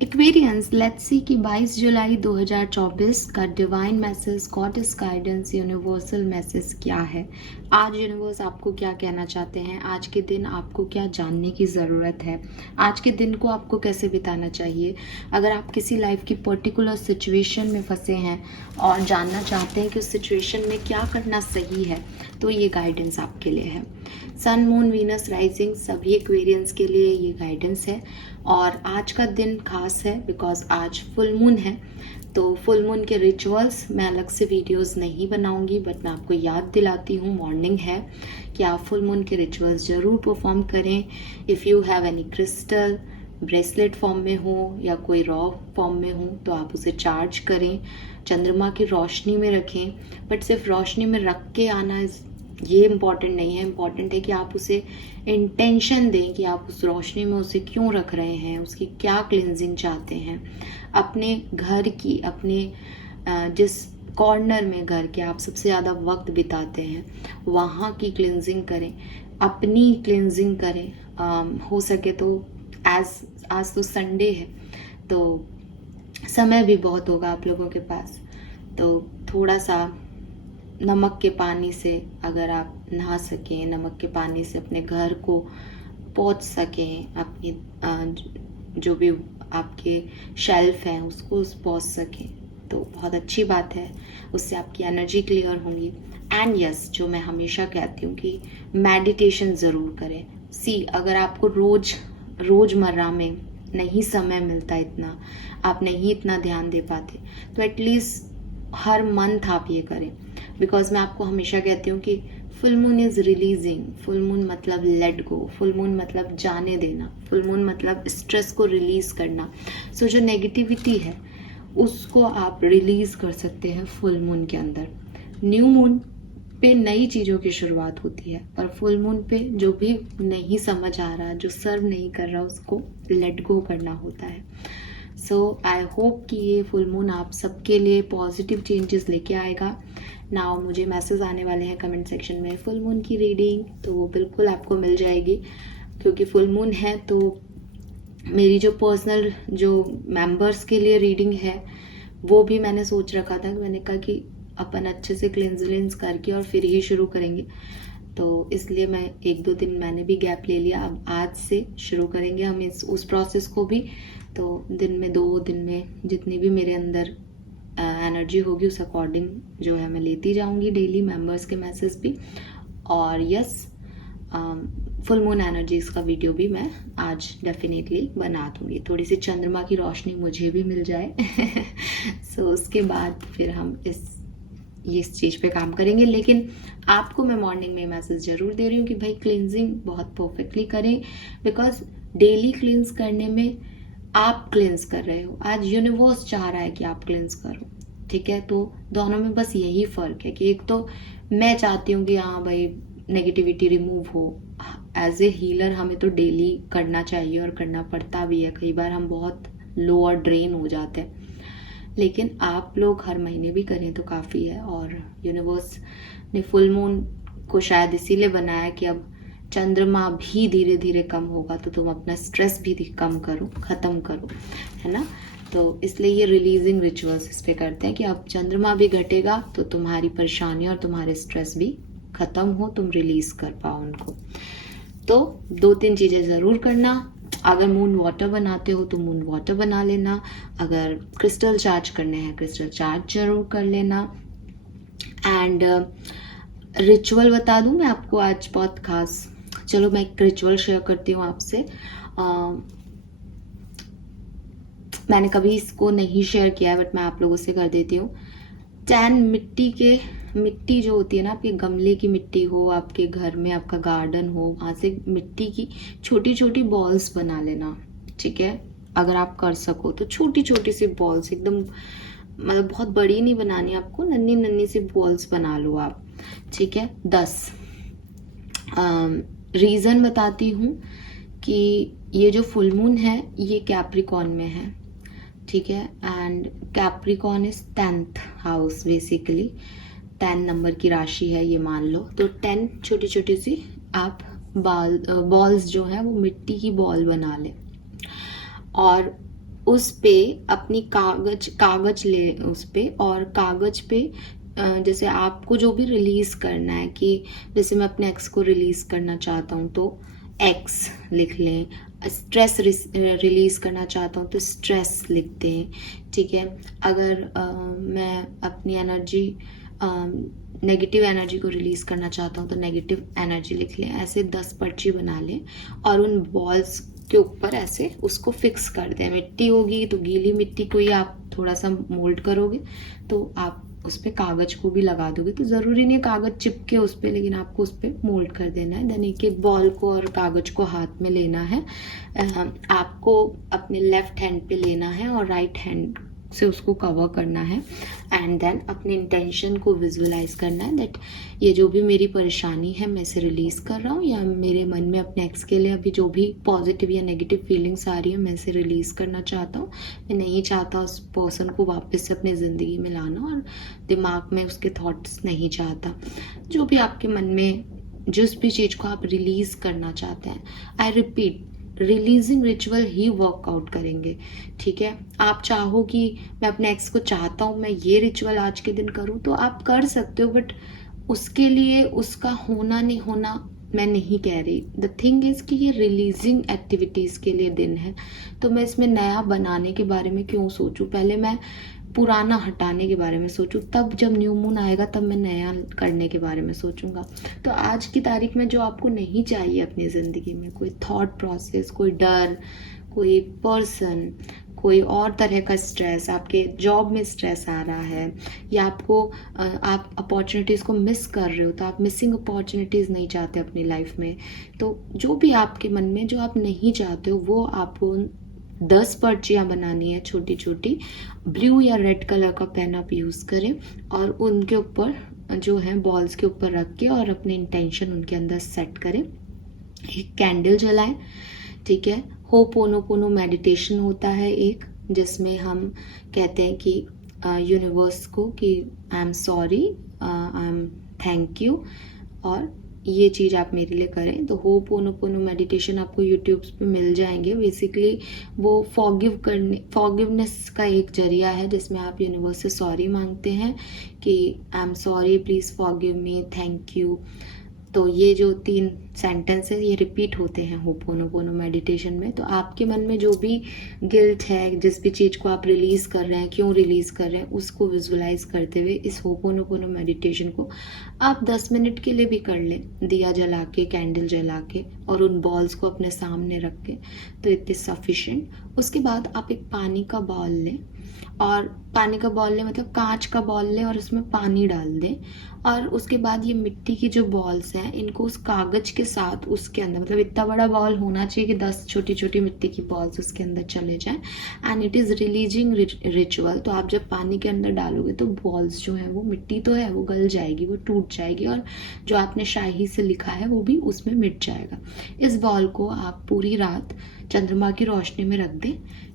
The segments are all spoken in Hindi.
एक्वेरियंस, लेट्स सी कि 22 जुलाई 2024 का divine message, goddess guidance, universal message क्या है। आज यूनिवर्स आपको क्या कहना चाहते हैं, आज के दिन आपको क्या जानने की ज़रूरत है, आज के दिन को आपको कैसे बिताना चाहिए। अगर आप किसी लाइफ की पर्टिकुलर सिचुएशन में फंसे हैं और जानना चाहते हैं कि उस सिचुएशन में क्या करना सही है, तो ये गाइडेंस आपके लिए है। सन, मून, वीनस, राइजिंग सभी एक्वेरियंस के लिए ये गाइडेंस है। और आज का दिन खास है बिकॉज आज फुल मून है। तो फुल मून के रिचुअल्स मैं अलग से वीडियोस नहीं बनाऊंगी, बट मैं आपको याद दिलाती हूँ, मॉर्निंग है, कि आप फुल मून के रिचुअल्स ज़रूर परफॉर्म करें। If you have any crystal, bracelet form में हो या कोई रॉ फॉर्म में हो, तो आप उसे चार्ज करें, चंद्रमा की रोशनी में रखें। बट सिर्फ रोशनी में रख के आना ये इम्पॉर्टेंट नहीं है। इम्पॉर्टेंट है कि आप उसे इंटेंशन दें कि आप उस रोशनी में उसे क्यों रख रहे हैं, उसकी क्या क्लिनजिंग चाहते हैं। अपने घर की, अपने जिस कॉर्नर में घर के आप सबसे ज़्यादा वक्त बिताते हैं, वहाँ की क्लिनजिंग करें, अपनी क्लिनजिंग करें। हो सके तो आज तो संडे है, तो समय भी बहुत होगा आप लोगों के पास, तो थोड़ा सा नमक के पानी से अगर आप नहा सकें, नमक के पानी से अपने घर को पोंछ सकें, अपनी जो भी आपके शेल्फ हैं उसको पोंछ सकें, तो बहुत अच्छी बात है। उससे आपकी एनर्जी क्लियर होंगी। एंड यस, जो मैं हमेशा कहती हूँ कि मेडिटेशन ज़रूर करें। अगर आपको रोज़मर्रा में नहीं समय मिलता, इतना आप नहीं इतना ध्यान दे पाते, तो एटलीस्ट हर मंथ आप ये करें। बिकॉज मैं आपको हमेशा कहती हूँ कि full moon is releasing. Full moon मतलब लेट गो, फुल मून मतलब जाने देना, फुल मून मतलब स्ट्रेस को रिलीज़ करना। सो जो नेगेटिविटी है उसको आप रिलीज़ कर सकते हैं फुल मून के अंदर। न्यू मून पे नई चीज़ों की शुरुआत होती है, और फुल मून पे जो भी नहीं समझ आ रहा, जो सर्व नहीं कर रहा, उसको लेट गो करना होता है। सो आई होप कि ये फुल मून आप सबके लिए पॉजिटिव चेंजेस लेके आएगा। नाउ मुझे मैसेज आने वाले हैं कमेंट सेक्शन में फुल मून की रीडिंग, तो वो बिल्कुल आपको मिल जाएगी, क्योंकि फुल मून है तो मेरी जो पर्सनल जो मेंबर्स के लिए रीडिंग है वो भी मैंने सोच रखा था। मैंने कहा कि अपन अच्छे से क्लिंज करके और फिर ही शुरू करेंगे, तो इसलिए मैं 1-2 दिन मैंने भी गैप ले लिया। अब आज से शुरू करेंगे हम उस प्रोसेस को भी। तो दिन में 2 दिन में जितनी भी मेरे अंदर एनर्जी होगी उस अकॉर्डिंग जो है मैं लेती जाऊंगी डेली मेंबर्स के मैसेज भी। और यस, फुल मून एनर्जीज का वीडियो भी मैं आज डेफिनेटली बना दूंगी। थोड़ी सी चंद्रमा की रोशनी मुझे भी मिल जाए सो उसके बाद फिर हम इस चीज़ पे काम करेंगे। लेकिन आपको मैं मॉर्निंग में मैसेज ज़रूर दे रही हूँ कि भाई क्लिनजिंग बहुत परफेक्टली करें, बिकॉज डेली क्लिनज करने में आप क्लिनज कर रहे हो, आज यूनिवर्स चाह रहा है कि आप क्लिनज करो, ठीक है। तो दोनों में बस यही फ़र्क है कि एक तो मैं चाहती हूँ कि हाँ भाई नेगेटिविटी रिमूव हो। एज ए हीलर हमें तो डेली करना चाहिए और करना पड़ता भी है। कई बार हम बहुत लो और ड्रेन हो जाते हैं, लेकिन आप लोग हर महीने भी करें तो काफ़ी है। और यूनिवर्स ने फुल मून को शायद इसीलिए बनाया कि अब चंद्रमा भी धीरे धीरे कम होगा, तो तुम अपना स्ट्रेस भी कम करो, ख़त्म करो, है ना। तो इसलिए ये रिलीजिंग रिचुअल्स इस पे करते हैं कि अब चंद्रमा भी घटेगा तो तुम्हारी परेशानी और तुम्हारे स्ट्रेस भी ख़त्म हो, तुम रिलीज़ कर पाओ उनको। तो 2-3 चीज़ें ज़रूर करना। अगर मून वाटर बनाते हो तो मून वाटर बना लेना। अगर क्रिस्टल चार्ज करने हैं, क्रिस्टल चार्ज जरूर कर लेना। एंड रिचुअल बता दूं मैं आपको आज बहुत खास। चलो मैं एक रिचुअल शेयर करती हूँ आपसे। मैंने कभी इसको नहीं शेयर किया है, बट मैं आप लोगों से कर देती हूँ। 10 मिट्टी जो होती है ना, आपके गमले की मिट्टी हो, आपके घर में आपका गार्डन हो, वहाँ से मिट्टी की छोटी छोटी बॉल्स बना लेना, ठीक है। अगर आप कर सको तो छोटी छोटी सी बॉल्स, एकदम मतलब बहुत बड़ी नहीं बनानी आपको, नन्ही नन्ही सी बॉल्स बना लो आप, ठीक है। 10 रीज़न बताती हूँ कि ये जो फुल मून है ये कैप्रिकॉन में है, ठीक है। And Capricorn is 10th house, basically 10 number की राशि है ये, मान लो। तो 10 छोटी छोटी सी आप बॉल्स जो है वो मिट्टी की बॉल बना लें। और उस पे अपनी कागज ले उस पे, और कागज पे जैसे आपको जो भी रिलीज करना है, कि जैसे मैं अपने एक्स को रिलीज करना चाहता हूँ तो एक्स लिख लें, स्ट्रेस रिलीज करना चाहता हूँ तो स्ट्रेस लिखते हैं, ठीक है। अगर मैं अपनी एनर्जी, नेगेटिव एनर्जी को रिलीज करना चाहता हूँ तो नेगेटिव एनर्जी लिख लें। ऐसे 10 पर्ची बना लें और उन बॉल्स के ऊपर ऐसे उसको फिक्स कर दें। मिट्टी होगी तो गीली मिट्टी को ही आप थोड़ा सा मोल्ड करोगे, तो आप उस पर कागज को भी लगा दोगे, तो ज़रूरी नहीं है कागज चिपके उस पर, लेकिन आपको उस पर मोल्ड कर देना है। देन एक बॉल को और कागज को हाथ में लेना है, आपको अपने लेफ्ट हैंड पे लेना है और राइट हैंड से उसको कवर करना है, एंड देन अपने इंटेंशन को विजुअलाइज करना है दैट ये जो भी मेरी परेशानी है मैं इसे रिलीज कर रहा हूँ, या मेरे मन में अपने एक्स के लिए अभी जो भी पॉजिटिव या नेगेटिव फीलिंग्स आ रही है मैं इसे रिलीज करना चाहता हूँ। मैं नहीं चाहता उस पर्सन को वापस से अपनी ज़िंदगी में लाना, और दिमाग में उसके थॉट्स नहीं चाहता। जो भी आपके मन में जिस भी चीज़ को आप रिलीज करना चाहते हैं, I repeat, releasing ritual he workout करेंगे, ठीक है। आप चाहो कि मैं अपने एक्स को चाहता हूँ मैं ये रिचुअल आज के दिन करूँ, तो आप कर सकते हो, बट उसके लिए उसका होना नहीं होना मैं नहीं कह रही। द थिंग इज़ कि ये रिलीजिंग एक्टिविटीज़ के लिए दिन है, तो मैं इसमें नया बनाने के बारे में क्यों सोचूं। पहले मैं पुराना हटाने के बारे में सोचूं, तब जब न्यू मून आएगा तब मैं नया करने के बारे में सोचूंगा। तो आज की तारीख में जो आपको नहीं चाहिए अपनी ज़िंदगी में, कोई थॉट प्रोसेस, कोई डर, कोई पर्सन, कोई और तरह का स्ट्रेस, आपके जॉब में स्ट्रेस आ रहा है, या आपको आप अपॉर्चुनिटीज़ को मिस कर रहे हो, तो आप मिसिंग अपॉर्चुनिटीज़ नहीं चाहते अपनी लाइफ में, तो जो भी आपके मन में जो आप नहीं चाहते हो वो आपको 10 पर्चियाँ बनानी है छोटी छोटी। ब्लू या रेड कलर का पेन आप यूज़ करें और उनके ऊपर जो है बॉल्स के ऊपर रख के और अपनी इंटेंशन उनके अंदर सेट करें। एक कैंडल जलाएं, ठीक है। होपोनोपोनो मेडिटेशन होता है एक, जिसमें हम कहते हैं कि यूनिवर्स को कि I am sorry, I am thank you, और ये चीज़ आप मेरे लिए करें। तो होपोनोपोनो मेडिटेशन आपको यूट्यूब पे मिल जाएंगे। बेसिकली वो फॉरगिवनेस का एक जरिया है, जिसमें आप यूनिवर्स से सॉरी मांगते हैं कि I am sorry, please forgive me, thank you. तो ये जो 3 सेंटेंस है ये रिपीट होते हैं होपोनोपोनो मेडिटेशन में। तो आपके मन में जो भी गिल्ट है, जिस भी चीज़ को आप रिलीज़ कर रहे हैं, क्यों रिलीज़ कर रहे हैं, उसको विजुलाइज करते हुए इस होपोनोपोनो मेडिटेशन को आप 10 मिनट के लिए भी कर लें, दिया जला के, कैंडल जला के, और उन बॉल्स को अपने सामने रख के, तो इट इज़ सफिशेंट। उसके बाद आप एक पानी का बॉल लें, और पानी का बॉल लें मतलब कांच का बॉल लें और उसमें पानी डाल दें, और उसके बाद ये मिट्टी की जो बॉल्स हैं इनको उस कागज के साथ उसके अंदर, मतलब इतना बड़ा बॉल होना चाहिए कि 10 छोटी छोटी मिट्टी की बॉल्स उसके अंदर चले जाएं, and it is releasing ritual. तो आप जब पानी के अंदर डालोगे तो बॉल्स जो है वो, मिट्टी तो है वो गल जाएगी, वो टूट जाएगी, और जो आपने शाही से लिखा है वो भी उसमें मिट जाएगा। इस बॉल को आप पूरी रात चंद्रमा की रोशनी में रख दें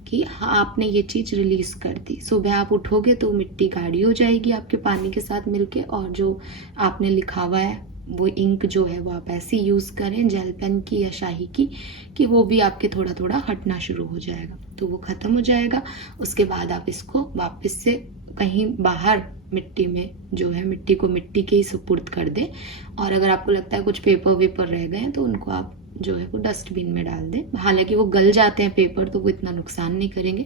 कि हाँ आपने ये चीज़ रिलीज कर दी। सुबह आप उठोगे तो मिट्टी गाढ़ी हो जाएगी आपके पानी के साथ मिलके, और जो आपने लिखा हुआ है वो इंक जो है वो आप ऐसी यूज़ करें, जेल पेन की या शाही की, कि वो भी आपके थोड़ा थोड़ा हटना शुरू हो जाएगा, तो वो ख़त्म हो जाएगा। उसके बाद आप इसको वापस से कहीं बाहर मिट्टी में जो है, मिट्टी को मिट्टी के ही सुपुर्द कर दें, और अगर आपको लगता है कुछ पेपर वेपर रह गए हैं तो उनको आप जो है वो डस्टबिन में डाल दें। हालांकि वो गल जाते हैं पेपर, तो वो इतना नुकसान नहीं करेंगे,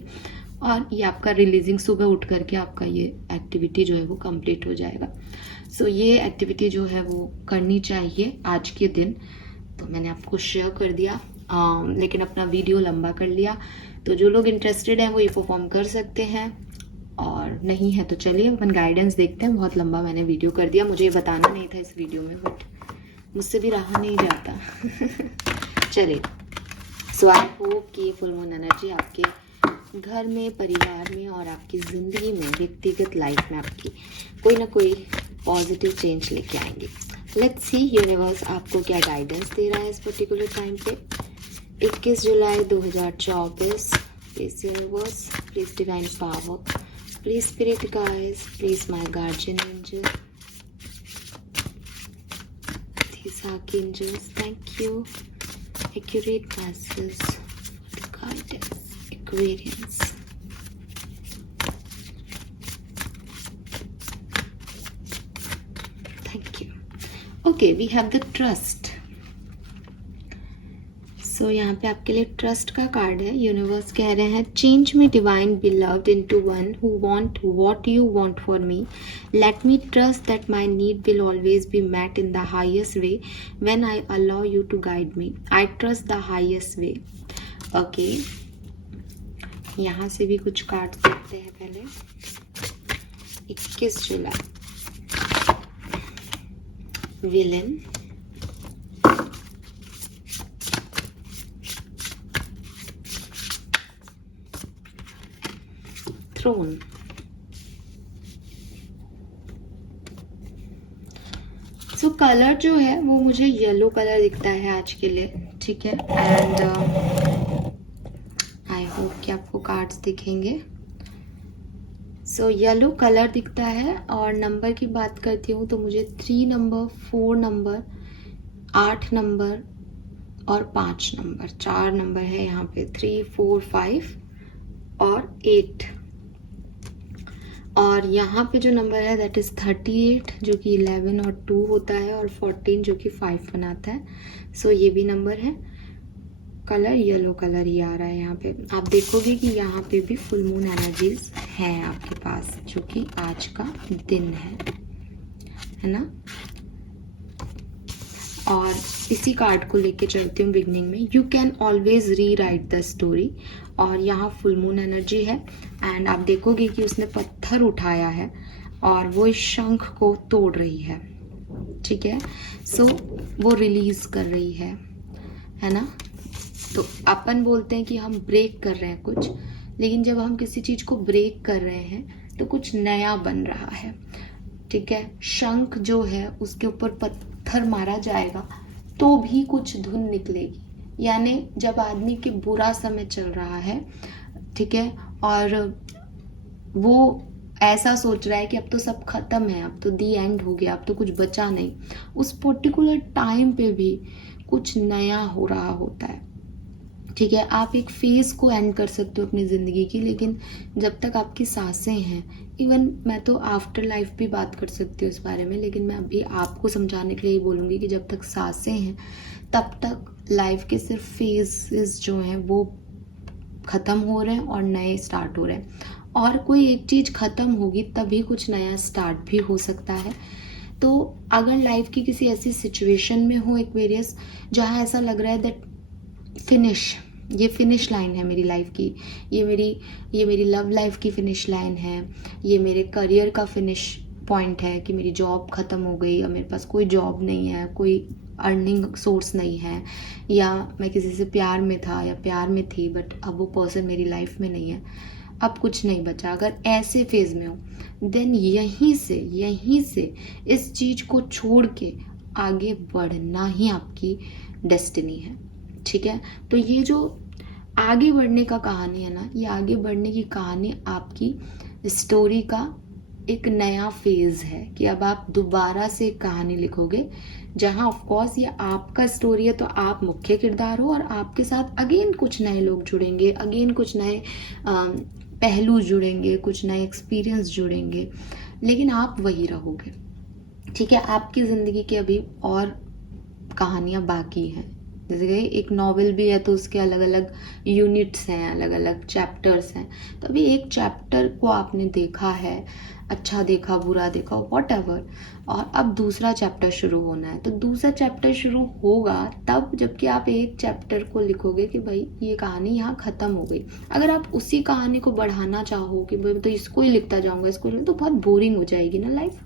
और ये आपका रिलीजिंग, सुबह उठ करके आपका ये एक्टिविटी जो है वो कंप्लीट हो जाएगा। सो ये एक्टिविटी जो है वो करनी चाहिए आज के दिन। तो मैंने आपको शेयर कर दिया, लेकिन अपना वीडियो लंबा कर लिया, तो जो लोग इंटरेस्टेड हैं वो ये परफॉर्म कर सकते हैं, और नहीं है तो चलिए अपन गाइडेंस देखते हैं। बहुत लंबा मैंने वीडियो कर दिया, मुझे ये बताना नहीं था इस वीडियो में, बट मुझसे भी रहा नहीं जाता। चलिए, सो आई होप कि फुल मून एनर्जी आपके घर में, परिवार में और आपकी ज़िंदगी में, व्यक्तिगत लाइफ में आपकी कोई ना कोई पॉजिटिव चेंज लेके आएंगे। लेट्स सी यूनिवर्स आपको क्या गाइडेंस दे रहा है इस पर्टिकुलर टाइम पे। 21 जुलाई 2024। Please universe, please divine power, please spirit guides, please my guardian angel, archangels, thank you. Accurate messages for the guidance, Aquarians. Okay, we have the trust. So यहाँ पे आपके लिए ट्रस्ट का कार्ड है। यूनिवर्स कह रहे हैं change me divine beloved into one who want what you want for me. Let me trust that my need will always be met in the highest way when I allow you to guide me. I trust the highest way. Okay, यहाँ से भी कुछ कार्ड देखते हैं पहले। 21 जुलाई, विलेन, थ्रोन। सो कलर जो है वो मुझे येलो कलर दिखता है आज के लिए, ठीक है। एंड आई होप कि आपको कार्ड्स दिखेंगे। सो येलो कलर दिखता है और नंबर की बात करती हूँ तो मुझे 3 नंबर, 4 नंबर, 8 नंबर और 5 नंबर, 4 नंबर है यहाँ पे, 3, 4, 5 और 8। और यहाँ पे जो नंबर है दैट इज़ 38, जो कि 11 और 2 होता है, और 14 जो कि 5 बनाता है। सो ये भी नंबर है। कलर येलो कलर ही आ रहा है यहाँ पे। आप देखोगे कि यहाँ पे भी फुल मून एनर्जीज हैं आपके पास, जो कि आज का दिन है ना। और इसी कार्ड को लेके चलती हूँ बिगनिंग में। यू कैन ऑलवेज री राइट द स्टोरी। और यहाँ फुल मून एनर्जी है एंड आप देखोगे कि उसने पत्थर उठाया है और वो इस शंख को तोड़ रही है, ठीक है। सो वो रिलीज कर रही है ना। तो अपन बोलते हैं कि हम ब्रेक कर रहे हैं कुछ, लेकिन जब हम किसी चीज को ब्रेक कर रहे हैं तो कुछ नया बन रहा है, ठीक है। शंख जो है उसके ऊपर पत्थर मारा जाएगा तो भी कुछ धुन निकलेगी। यानी जब आदमी के बुरा समय चल रहा है, ठीक है, और वो ऐसा सोच रहा है कि अब तो सब खत्म है, अब तो दी एंड हो गया, अब तो कुछ बचा नहीं, उस पर्टिकुलर टाइम पे भी कुछ नया हो रहा होता है, ठीक है। आप एक फेज को एंड कर सकते हो अपनी ज़िंदगी की, लेकिन जब तक आपकी सांसें हैं, इवन मैं तो आफ्टर लाइफ भी बात कर सकती हूँ इस बारे में, लेकिन मैं अभी आपको समझाने के लिए ही बोलूँगी कि जब तक सांसें हैं तब तक लाइफ के सिर्फ फेजेस जो हैं वो ख़त्म हो रहे हैं और नए स्टार्ट हो रहे हैं। और कोई एक चीज़ ख़त्म होगी तभी कुछ नया स्टार्ट भी हो सकता है। तो अगर लाइफ की किसी ऐसी सिचुएशन में हो एक्वेरियस जहाँ ऐसा लग रहा है दैट ये फिनिश लाइन है मेरी लाइफ की, ये मेरी लव लाइफ की फिनिश लाइन है, ये मेरे करियर का फिनिश पॉइंट है कि मेरी जॉब ख़त्म हो गई, अब मेरे पास कोई जॉब नहीं है, कोई अर्निंग सोर्स नहीं है, या मैं किसी से प्यार में था या प्यार में थी बट अब वो पर्सन मेरी लाइफ में नहीं है, अब कुछ नहीं बचा। अगर ऐसे फेज में हो देन यहीं से इस चीज़ को छोड़ के आगे बढ़ना ही आपकी डेस्टिनी है, ठीक है। तो ये जो आगे बढ़ने का कहानी है ना, ये आगे बढ़ने की कहानी आपकी स्टोरी का एक नया फेज है कि अब आप दोबारा से एक कहानी लिखोगे जहाँ ऑफ कोर्स ये आपका स्टोरी है तो आप मुख्य किरदार हो और आपके साथ अगेन कुछ नए लोग जुड़ेंगे, अगेन कुछ नए पहलू जुड़ेंगे, कुछ नए एक्सपीरियंस जुड़ेंगे, लेकिन आप वही रहोगे, ठीक है। आपकी ज़िंदगी की अभी और कहानियाँ बाकी हैं। जैसे कि एक नॉवेल भी है तो उसके अलग अलग यूनिट्स हैं, अलग अलग चैप्टर्स हैं। तो अभी एक चैप्टर को आपने देखा है, अच्छा देखा, बुरा देखा, व्हाटएवर, और अब दूसरा चैप्टर शुरू होना है। तो दूसरा चैप्टर शुरू होगा तब जबकि आप एक चैप्टर को लिखोगे कि भाई ये कहानी यहाँ ख़त्म हो गई। अगर आप उसी कहानी को बढ़ाना चाहो कि भाई तो इसको ही लिखता जाऊँगा, तो बहुत बोरिंग हो जाएगी ना लाइफ।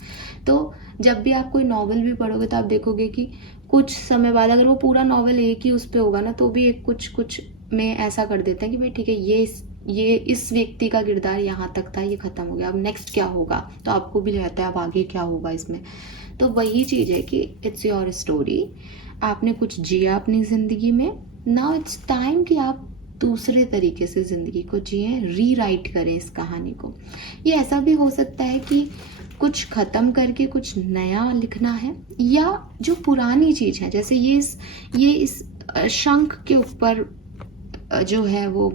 तो जब भी आप कोई नॉवेल भी पढ़ोगे तो आप देखोगे कि कुछ समय बाद अगर वो पूरा नॉवेल एक ही उस पर होगा ना तो भी एक कुछ में ऐसा कर देते हैं कि भाई ठीक है, ये इस व्यक्ति का किरदार यहाँ तक था, ये ख़त्म हो गया, अब नेक्स्ट क्या होगा, तो आपको भी रहता है अब आगे क्या होगा इसमें। तो वही चीज़ है कि इट्स योर स्टोरी, आपने कुछ जिया अपनी ज़िंदगी में, नाउ इट्स टाइम कि आप दूसरे तरीके से ज़िंदगी को जिए, रीराइट करें इस कहानी को। ये ऐसा भी हो सकता है कि कुछ ख़त्म करके कुछ नया लिखना है, या जो पुरानी चीज़ है, जैसे ये इस शंख के ऊपर जो है वो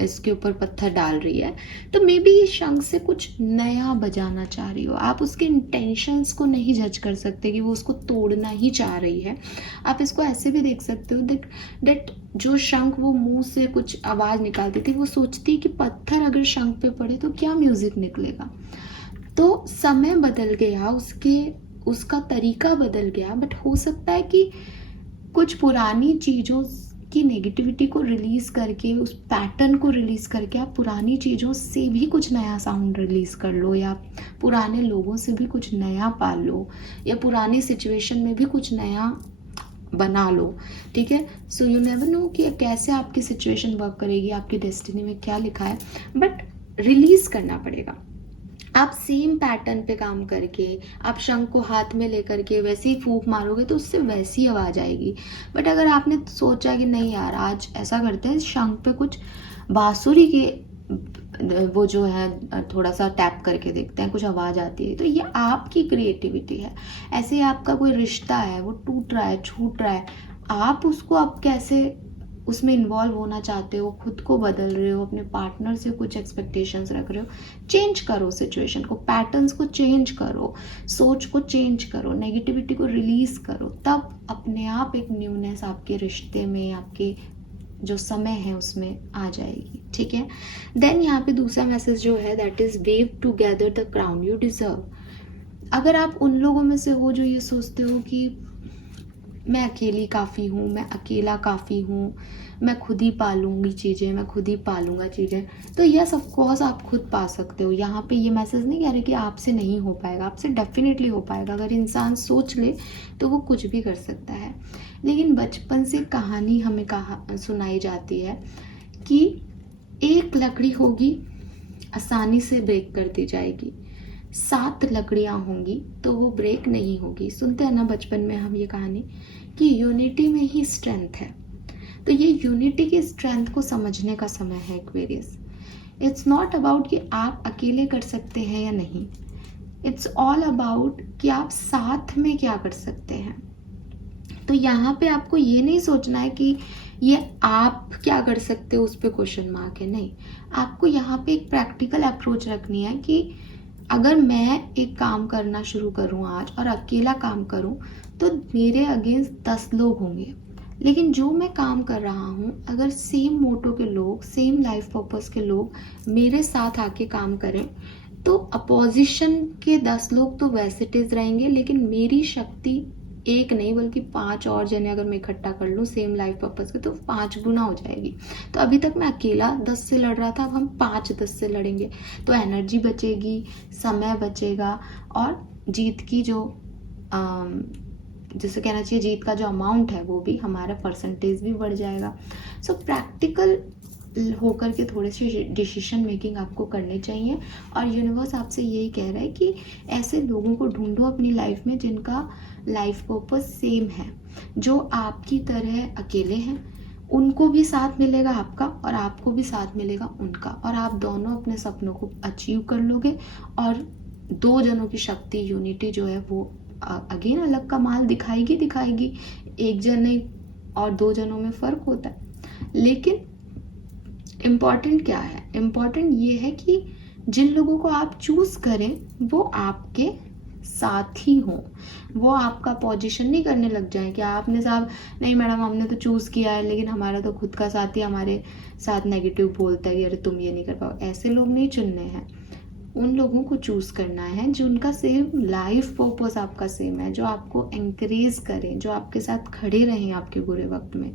इसके ऊपर पत्थर डाल रही है, तो मे बी ये शंख से कुछ नया बजाना चाह रही हो। आप उसके इंटेंशंस को नहीं जज कर सकते कि वो उसको तोड़ना ही चाह रही है। आप इसको ऐसे भी देख सकते हो दैट जो शंख वो मुंह से कुछ आवाज़ निकालती थी, वो सोचती कि पत्थर अगर शंख पे पड़े तो क्या म्यूज़िक निकलेगा। तो समय बदल गया, उसका तरीका बदल गया, बट हो सकता है कि कुछ पुरानी चीज़ों की नेगेटिविटी को रिलीज़ करके, उस पैटर्न को रिलीज़ करके आप पुरानी चीज़ों से भी कुछ नया साउंड रिलीज़ कर लो, या पुराने लोगों से भी कुछ नया पाल लो, या पुरानी सिचुएशन में भी कुछ नया बना लो। ठीक है, सो यू नेवर नो कि कैसे आपकी सिचुएशन वर्क करेगी, आपकी डेस्टिनी में क्या लिखा है, बट रिलीज़ करना पड़ेगा। आप सेम पैटर्न पे काम करके, आप शंख को हाथ में लेकर के वैसे ही फूंक मारोगे तो उससे वैसी आवाज़ आएगी। बट अगर आपने सोचा कि नहीं यार, आज ऐसा करते हैं, शंख पे कुछ बांसुरी के वो जो है थोड़ा सा टैप करके देखते हैं, कुछ आवाज़ आती है, तो ये आपकी क्रिएटिविटी है। ऐसे ही आपका कोई रिश्ता है, वो टूट रहा है, छूट रहा है, आप उसको अब कैसे उसमें इन्वॉल्व होना चाहते हो, खुद को बदल रहे हो, अपने पार्टनर से कुछ एक्सपेक्टेशंस रख रहे हो, चेंज करो सिचुएशन को, पैटर्न्स को चेंज करो, सोच को चेंज करो, नेगेटिविटी को रिलीज करो, तब अपने आप एक न्यूनेस आपके रिश्ते में, आपके जो समय है उसमें आ जाएगी। ठीक है, देन यहाँ पे दूसरा मैसेज जो है that is wave together the crown you deserve. अगर आप उन लोगों में से हो जो ये सोचते हो कि मैं अकेली काफ़ी हूँ, मैं अकेला काफ़ी हूँ, मैं खुद ही पालूंगी चीज़ें, मैं खुद ही पालूंगा चीज़ें, तो यस ऑफ कोर्स आप खुद पा सकते हो। यहाँ पे ये मैसेज नहीं कह रहे कि आपसे नहीं हो पाएगा, आपसे डेफिनेटली हो पाएगा। अगर इंसान सोच ले तो वो कुछ भी कर सकता है। लेकिन बचपन से कहानी हमें सुनाई जाती है कि एक लकड़ी होगी, आसानी से ब्रेक कर दी जाएगी, 7 लकड़ियाँ होंगी तो वो ब्रेक नहीं होगी। सुनते हैं ना बचपन में हम ये कहानी कि यूनिटी में ही स्ट्रेंथ है। तो ये यूनिटी की स्ट्रेंथ को समझने का समय है एक्वेरियस। इट्स नॉट अबाउट कि आप अकेले कर सकते हैं या नहीं, इट्स ऑल अबाउट कि आप साथ में क्या कर सकते हैं। तो यहाँ पे आपको ये नहीं सोचना है कि ये आप क्या कर सकते हो, उस पर क्वेश्चन मार्क है, नहीं। आपको यहाँ पे एक प्रैक्टिकल अप्रोच रखनी है कि अगर मैं एक काम करना शुरू करूं आज और अकेला काम करूं तो मेरे अगेंस्ट 10 लोग होंगे, लेकिन जो मैं काम कर रहा हूं, अगर सेम मोटो के लोग, सेम लाइफ पर्पस के लोग मेरे साथ आके काम करें तो अपोजिशन के 10 लोग तो वैसे टिज रहेंगे, लेकिन मेरी शक्ति एक नहीं बल्कि 5 और जने अगर मैं इकट्ठा कर लूँ सेम लाइफ पर्पस के तो 5 गुना हो जाएगी। तो अभी तक मैं अकेला 10 से लड़ रहा था, अब हम 5-10 से लड़ेंगे, तो एनर्जी बचेगी, समय बचेगा, और जीत की जो जैसे कहना चाहिए जीत का जो अमाउंट है वो भी, हमारा परसेंटेज भी बढ़ जाएगा। सो प्रैक्टिकल होकर के थोड़े से डिसीजन मेकिंग आपको करनी चाहिए। और यूनिवर्स आपसे यही कह रहा है कि ऐसे लोगों को ढूंढो अपनी लाइफ में जिनका लाइफ पर्पस सेम है, जो आपकी तरह अकेले हैं, उनको भी साथ मिलेगा आपका और आपको भी साथ मिलेगा उनका, और आप दोनों अपने सपनों को अचीव कर लोगे। और 2 जनों की शक्ति, यूनिटी जो है वो अगेन अलग कमाल दिखाएगी। एक जने और 2 जनों में फ़र्क होता है, लेकिन इम्पॉर्टेंट क्या है, इम्पॉर्टेंट ये है कि जिन लोगों को आप चूज़ करें वो आपके साथ ही हों, वो आपका पोजीशन नहीं करने लग जाए कि आपने साहब नहीं मैडम हमने तो चूज़ किया है लेकिन हमारा तो खुद का साथी हमारे साथ नेगेटिव बोलता है कि अरे तुम ये नहीं कर पाओ। ऐसे लोग नहीं चुनने हैं, उन लोगों को चूज़ करना है जो उनका सेम लाइफ पर्पस आपका सेम है, जो आपको एंकरेज करें, जो आपके साथ खड़े रहें आपके बुरे वक्त में।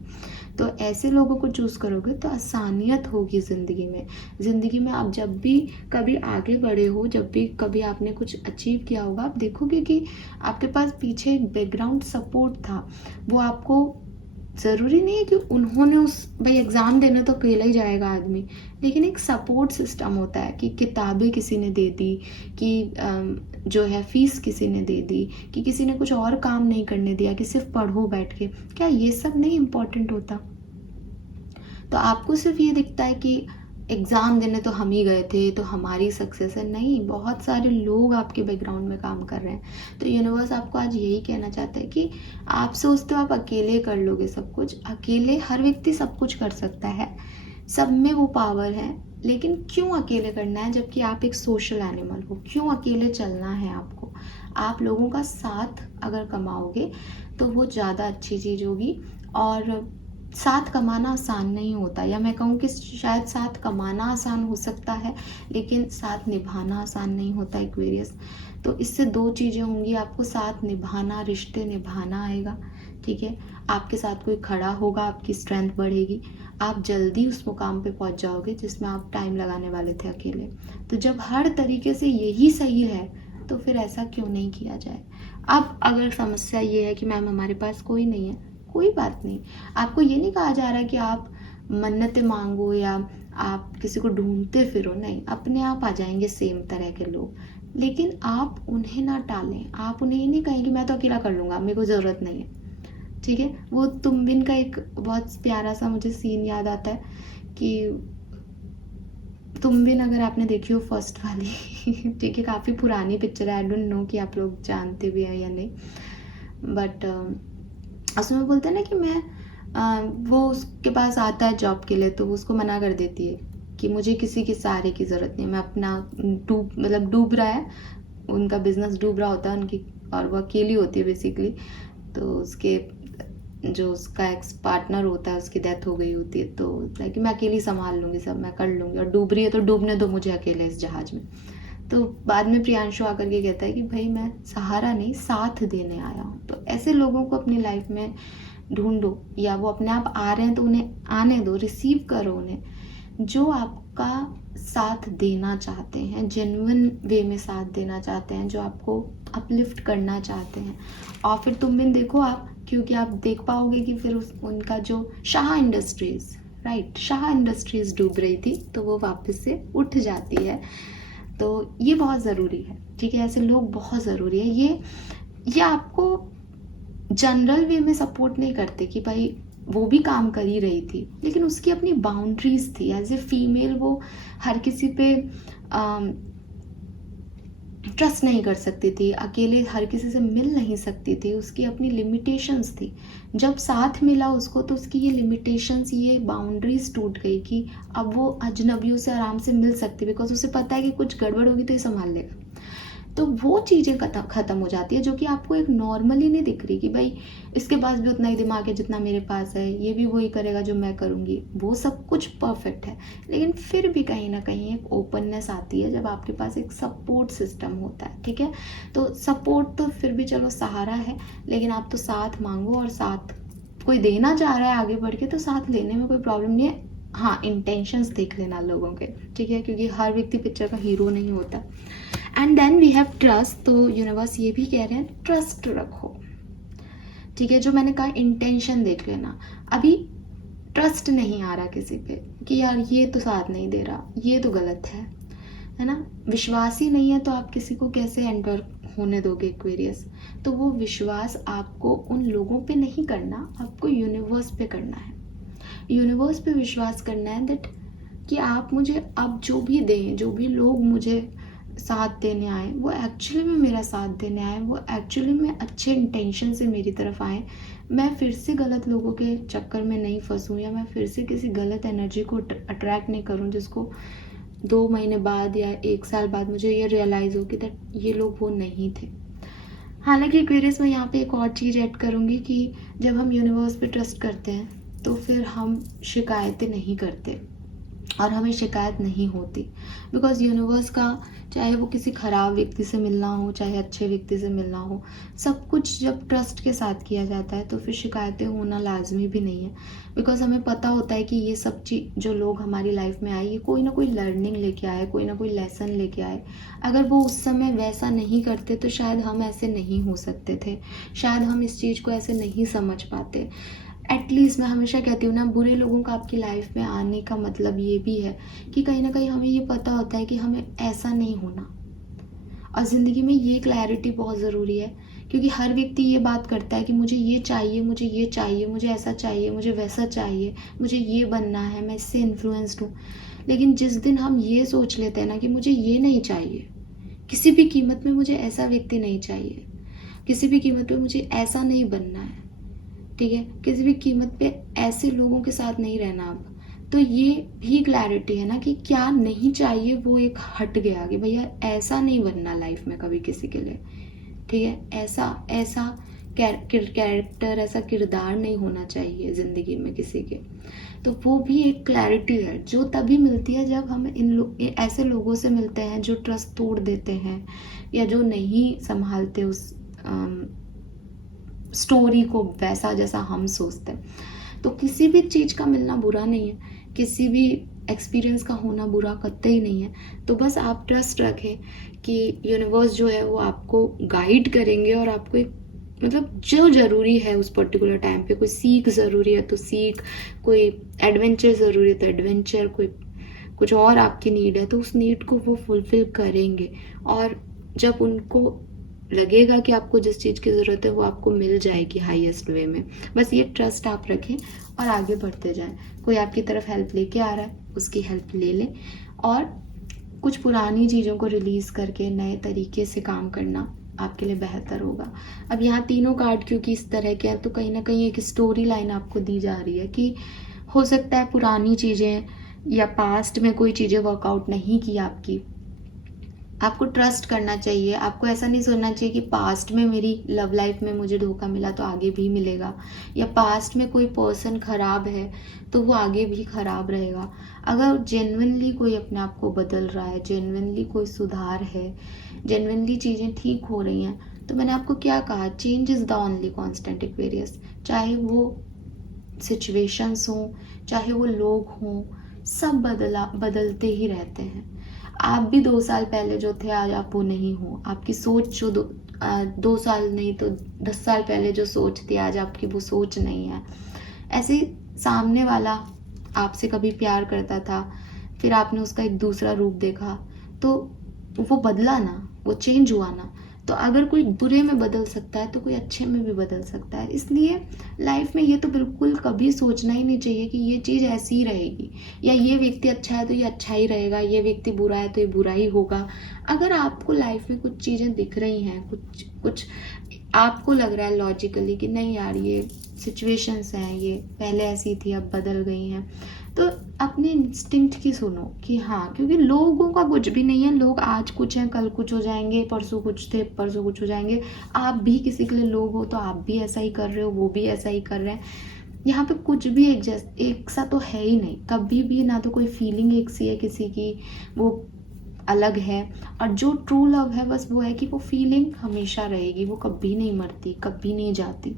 तो ऐसे लोगों को चूज़ करोगे तो आसानियत होगी ज़िंदगी में आप जब भी कभी आगे बढ़े हो, जब भी कभी आपने कुछ अचीव किया होगा, आप देखोगे कि आपके पास पीछे एक बैकग्राउंड सपोर्ट था। वो आपको ज़रूरी नहीं है कि उन्होंने भाई एग्ज़ाम देने तो अकेला ही जाएगा आदमी, लेकिन एक सपोर्ट सिस्टम होता है कि किताबें किसी ने दे दी, कि जो है फीस किसी ने दे दी, कि किसी ने कुछ और काम नहीं करने दिया कि सिर्फ पढ़ो बैठ के। क्या ये सब नहीं इम्पोर्टेंट होता? तो आपको सिर्फ ये दिखता है कि एग्ज़ाम देने तो हम ही गए थे तो हमारी सक्सेस है, नहीं, बहुत सारे लोग आपके बैकग्राउंड में काम कर रहे हैं। तो यूनिवर्स आपको आज यही कहना चाहता है कि आप सोचते हो आप अकेले कर लोगे सब कुछ, अकेले हर व्यक्ति सब कुछ कर सकता है, सब में वो पावर है, लेकिन क्यों अकेले करना है जबकि आप एक सोशल एनिमल हो? क्यों अकेले चलना है आपको? आप लोगों का साथ अगर कमाओगे तो वो ज़्यादा अच्छी चीज़ होगी। और साथ कमाना आसान नहीं होता, या मैं कहूँ कि शायद साथ कमाना आसान हो सकता है लेकिन साथ निभाना आसान नहीं होता एक्वेरियस। तो इससे दो चीज़ें होंगी, आपको साथ निभाना, रिश्ते निभाना आएगा, ठीक है? आपके साथ कोई खड़ा होगा, आपकी स्ट्रेंथ बढ़ेगी, आप जल्दी उस मुकाम पे पहुंच जाओगे जिसमें आप टाइम लगाने वाले थे अकेले। तो जब हर तरीके से यही सही है तो फिर ऐसा क्यों नहीं किया जाए? अब अगर समस्या ये है कि मैम हमारे पास कोई नहीं है, कोई बात नहीं। आपको ये नहीं कहा जा रहा कि आप मन्नतें मांगो या आप किसी को ढूंढते फिरो, नहीं, अपने आप आ जाएंगे सेम तरह के लोग। लेकिन आप उन्हें ना टालें, आप उन्हें ये नहीं कहें कि मैं तो अकेला कर लूँगा, मेरे को ज़रूरत नहीं है, ठीक है? वो तुम बिन का एक बहुत प्यारा सा मुझे सीन याद आता है कि तुम बिन, अगर आपने देखी हो फर्स्ट वाली ठीक है, काफ़ी पुरानी पिक्चर है, आई डोंट नो कि आप लोग जानते भी हैं या नहीं, बट उसमें बोलते हैं ना कि मैं वो उसके पास आता है जॉब के लिए तो वो उसको मना कर देती है कि मुझे किसी के सहारे की ज़रूरत नहीं, मैं अपना डूब रहा है, उनका बिजनेस डूब रहा होता है उनकी, और वो अकेली होती है बेसिकली। तो उसके जो उसका एक्स पार्टनर होता है उसकी डेथ हो गई होती है, तो लाइक मैं अकेली संभाल लूँगी सब, मैं कर लूँगी, और डूब रही है तो डूबने दो मुझे अकेले इस जहाज़ में। तो बाद में प्रियांशु आकर के कहता है कि भाई मैं सहारा नहीं, साथ देने आया हूँ। तो ऐसे लोगों को अपनी लाइफ में ढूंढो, या वो अपने आप आ रहे हैं तो उन्हें आने दो, रिसीव करो उन्हें, जो आपका साथ देना चाहते हैं, जेन्युइन वे में साथ देना चाहते हैं, जो आपको अपलिफ्ट करना चाहते हैं। और फिर तुम बिन देखो आप, क्योंकि आप देख पाओगे कि फिर उनका जो Shah industries, right, Shah industries डूब रही थी तो वो वापस से उठ जाती है। तो ये बहुत ज़रूरी है, ठीक है? ऐसे लोग बहुत ज़रूरी है। ये आपको जनरल वे में सपोर्ट नहीं करते कि भाई वो भी काम कर ही रही थी, लेकिन उसकी अपनी बाउंड्रीज थी। एज ए फीमेल वो हर किसी पे ट्रस्ट नहीं कर सकती थी, अकेले हर किसी से मिल नहीं सकती थी, उसकी अपनी लिमिटेशंस थी। जब साथ मिला उसको तो उसकी ये लिमिटेशंस, ये बाउंड्रीज टूट गई कि अब वो अजनबियों से आराम से मिल सकती, बिकॉज उसे पता है कि कुछ गड़बड़ होगी तो ये संभाल लेगा। तो वो चीज़ें ख़त्म हो जाती है जो कि आपको एक नॉर्मली नहीं दिख रही कि भाई इसके पास भी उतना ही दिमाग है जितना मेरे पास है, ये भी वही करेगा जो मैं करूँगी, वो सब कुछ परफेक्ट है। लेकिन फिर भी कहीं ना कहीं एक ओपननेस आती है जब आपके पास एक सपोर्ट सिस्टम होता है, ठीक है? तो सपोर्ट तो फिर भी चलो सहारा है, लेकिन आप तो साथ मांगो, और साथ कोई देना चाह रहा है आगे बढ़ के तो साथ लेने में कोई प्रॉब्लम नहीं है। हाँ, इंटेंशंस देख लेना लोगों के, ठीक है? क्योंकि हर व्यक्ति पिक्चर का हीरो नहीं होता। And then we have trust. तो यूनिवर्स ये भी कह रहे हैं ट्रस्ट रखो, ठीक है? जो मैंने कहा इंटेंशन देख लेना। अभी ट्रस्ट नहीं आ रहा किसी पे कि यार ये तो साथ नहीं दे रहा, ये तो गलत है ना? विश्वास ही नहीं है तो आप किसी को कैसे एंटर होने दोगे एक्वेरियस? तो वो विश्वास आपको उन लोगों पे नहीं करना, आपको यूनिवर्स पे करना है। यूनिवर्स पे विश्वास करना है दैट कि आप मुझे अब जो भी दें, जो भी लोग मुझे साथ देने आए वो एक्चुअली में मेरा साथ देने आए, वो एक्चुअली में अच्छे इंटेंशन से मेरी तरफ आए। मैं फिर से गलत लोगों के चक्कर में नहीं फंसूँ, या मैं फिर से किसी गलत एनर्जी को अट्रैक्ट नहीं करूँ जिसको 2 महीने बाद या 1 साल बाद मुझे ये रियलाइज़ हो कि दैट ये लोग वो नहीं थे। हालांकि एक्वेरियस में यहाँ पे एक और चीज़ ऐड करूँगी कि जब हम यूनिवर्स पे ट्रस्ट करते हैं तो फिर हम शिकायतें नहीं करते और हमें शिकायत नहीं होती, बिकॉज यूनिवर्स का चाहे वो किसी ख़राब व्यक्ति से मिलना हो चाहे अच्छे व्यक्ति से मिलना हो, सब कुछ जब ट्रस्ट के साथ किया जाता है तो फिर शिकायतें होना लाजमी भी नहीं है। बिकॉज हमें पता होता है कि ये सब चीज़ जो लोग हमारी लाइफ में आए ये कोई ना कोई लर्निंग लेके आए, कोई ना कोई लेसन लेके आए। अगर वो उस समय वैसा नहीं करते तो शायद हम ऐसे नहीं हो सकते थे, शायद हम इस चीज़ को ऐसे नहीं समझ पाते। एटलीस्ट मैं हमेशा कहती हूँ ना, बुरे लोगों का आपकी लाइफ में आने का मतलब ये भी है कि कहीं ना कहीं हमें ये पता होता है कि हमें ऐसा नहीं होना। और ज़िंदगी में ये क्लैरिटी बहुत ज़रूरी है, क्योंकि हर व्यक्ति ये बात करता है कि मुझे ये चाहिए, मुझे ये चाहिए, मुझे ऐसा चाहिए, मुझे वैसा चाहिए, मुझे ये बनना है, मैं इससे इन्फ्लुएंस्ड हूँ। लेकिन जिस दिन हम ये सोच लेते हैं ना कि मुझे ये नहीं चाहिए, किसी भी कीमत में मुझे ऐसा व्यक्ति नहीं चाहिए, किसी भी कीमत पे मुझे ऐसा नहीं बनना है, ठीक है, किसी भी कीमत पे ऐसे लोगों के साथ नहीं रहना अब, तो ये भी क्लैरिटी है ना कि क्या नहीं चाहिए वो एक हट गया कि भैया ऐसा नहीं बनना लाइफ में कभी किसी के लिए, ठीक है। ऐसा ऐसा कैरेक्टर, ऐसा किरदार नहीं होना चाहिए ज़िंदगी में किसी के। तो वो भी एक क्लैरिटी है जो तभी मिलती है जब हम ऐसे लोगों से मिलते हैं जो ट्रस्ट तोड़ देते हैं या जो नहीं संभालते उस स्टोरी को वैसा जैसा हम सोचते हैं। तो किसी भी चीज़ का मिलना बुरा नहीं है, किसी भी एक्सपीरियंस का होना बुरा कतई नहीं है। तो बस आप ट्रस्ट रखें कि यूनिवर्स जो है वो आपको गाइड करेंगे और आपको एक मतलब जो ज़रूरी है उस पर्टिकुलर टाइम पे, कोई सीख ज़रूरी है तो सीख, कोई एडवेंचर ज़रूरी है तो एडवेंचर, कोई कुछ और आपकी नीड है तो उस नीड को वो फुलफिल करेंगे। और जब उनको लगेगा कि आपको जिस चीज़ की ज़रूरत है वो आपको मिल जाएगी हाईएस्ट वे में। बस ये ट्रस्ट आप रखें और आगे बढ़ते जाएं। कोई आपकी तरफ हेल्प लेके आ रहा है, उसकी हेल्प ले लें और कुछ पुरानी चीज़ों को रिलीज़ करके नए तरीके से काम करना आपके लिए बेहतर होगा। अब यहाँ तीनों कार्ड क्योंकि इस तरह के हैं तो कहीं ना कहीं एक स्टोरी लाइन आपको दी जा रही है कि हो सकता है पुरानी चीज़ें या पास्ट में कोई चीज़ें वर्कआउट नहीं की आपकी, आपको ट्रस्ट करना चाहिए। आपको ऐसा नहीं सोचना चाहिए कि पास्ट में मेरी लव लाइफ में मुझे धोखा मिला तो आगे भी मिलेगा, या पास्ट में कोई पर्सन ख़राब है तो वो आगे भी ख़राब रहेगा। अगर जेन्युइनली कोई अपने आप को बदल रहा है, जेन्युइनली कोई सुधार है, जेन्युइनली चीज़ें ठीक हो रही हैं, तो मैंने आपको क्या कहा, change is the only constant Aquarius. चाहे वो सिचुएशंस हों, चाहे वो लोग हों, सब बदलते ही रहते हैं। आप भी 2 साल पहले जो थे आज आप वो नहीं हो। आपकी सोच जो 2 साल नहीं तो 10 साल पहले जो सोच थी आज आपकी वो सोच नहीं है। ऐसे सामने वाला आपसे कभी प्यार करता था, फिर आपने उसका एक दूसरा रूप देखा तो वो बदला ना, वो चेंज हुआ ना। तो अगर कोई बुरे में बदल सकता है तो कोई अच्छे में भी बदल सकता है। इसलिए लाइफ में ये तो बिल्कुल कभी सोचना ही नहीं चाहिए कि ये चीज़ ऐसी ही रहेगी, या ये व्यक्ति अच्छा है तो ये अच्छा ही रहेगा, ये व्यक्ति बुरा है तो ये बुरा ही होगा। अगर आपको लाइफ में कुछ चीज़ें दिख रही हैं, कुछ आपको लग रहा है लॉजिकली कि नहीं यार ये सिचुएशंस हैं, ये पहले ऐसी थी अब बदल गई हैं, तो अपने इंस्टिंक्ट की सुनो कि हाँ, क्योंकि लोगों का कुछ भी नहीं है। लोग आज कुछ हैं कल कुछ हो जाएंगे, परसों कुछ थे परसों कुछ हो जाएंगे। आप भी किसी के लिए लोग हो तो आप भी ऐसा ही कर रहे हो, वो भी ऐसा ही कर रहे हैं। यहाँ पे कुछ भी एक सा तो है ही नहीं, कभी भी ना। तो कोई फीलिंग एक सी है किसी की, वो अलग है। और जो ट्रू लव है बस वो है कि वो फीलिंग हमेशा रहेगी, वो कभी नहीं मरती, कभी नहीं जाती।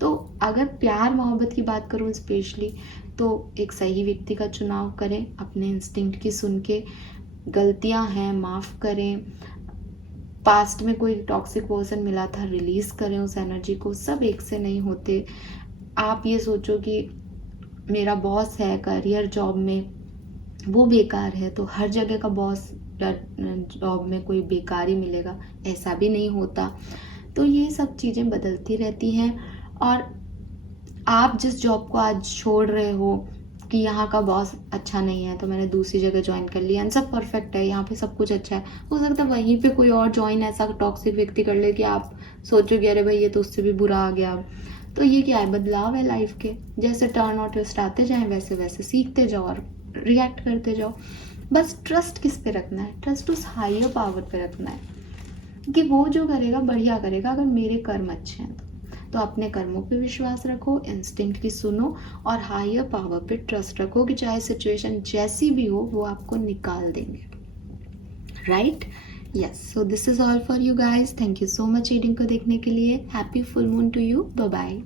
तो अगर प्यार मोहब्बत की बात करूँ स्पेशली, तो एक सही व्यक्ति का चुनाव करें, अपने इंस्टिंक्ट की सुन के। गलतियां हैं माफ़ करें, पास्ट में कोई टॉक्सिक पर्सन मिला था रिलीज़ करें उस एनर्जी को। सब एक से नहीं होते। आप ये सोचो कि मेरा बॉस है करियर जॉब में वो बेकार है तो हर जगह का बॉस जॉब में कोई बेकार ही मिलेगा, ऐसा भी नहीं होता। तो ये सब चीज़ें बदलती रहती हैं। और आप जिस जॉब को आज छोड़ रहे हो कि यहाँ का बॉस अच्छा नहीं है तो मैंने दूसरी जगह ज्वाइन कर लिया, सब परफेक्ट है, यहाँ पे सब कुछ अच्छा है, हो सकता है वहीं पे कोई और ज्वाइन ऐसा टॉक्सिक व्यक्ति कर ले कि आप सोचोगे अरे भाई ये तो उससे भी बुरा आ गया। तो ये क्या है, बदलाव है लाइफ के। जैसे टर्न और ट्विस्ट आते जाएं वैसे वैसे सीखते जाओ और रिएक्ट करते जाओ। बस ट्रस्ट किस पे रखना है, ट्रस्ट उस हायर पावर पे रखना है कि वो जो करेगा बढ़िया करेगा, अगर मेरे कर्म अच्छे हैं तो अपने कर्मों पे विश्वास रखो, इंस्टिंक्ट की सुनो और हायर पावर पे ट्रस्ट रखो कि चाहे सिचुएशन जैसी भी हो वो आपको निकाल देंगे। Right, yes. So this is all for you guys. Thank you so much reading को देखने के लिए। Happy full moon to you. Bye bye.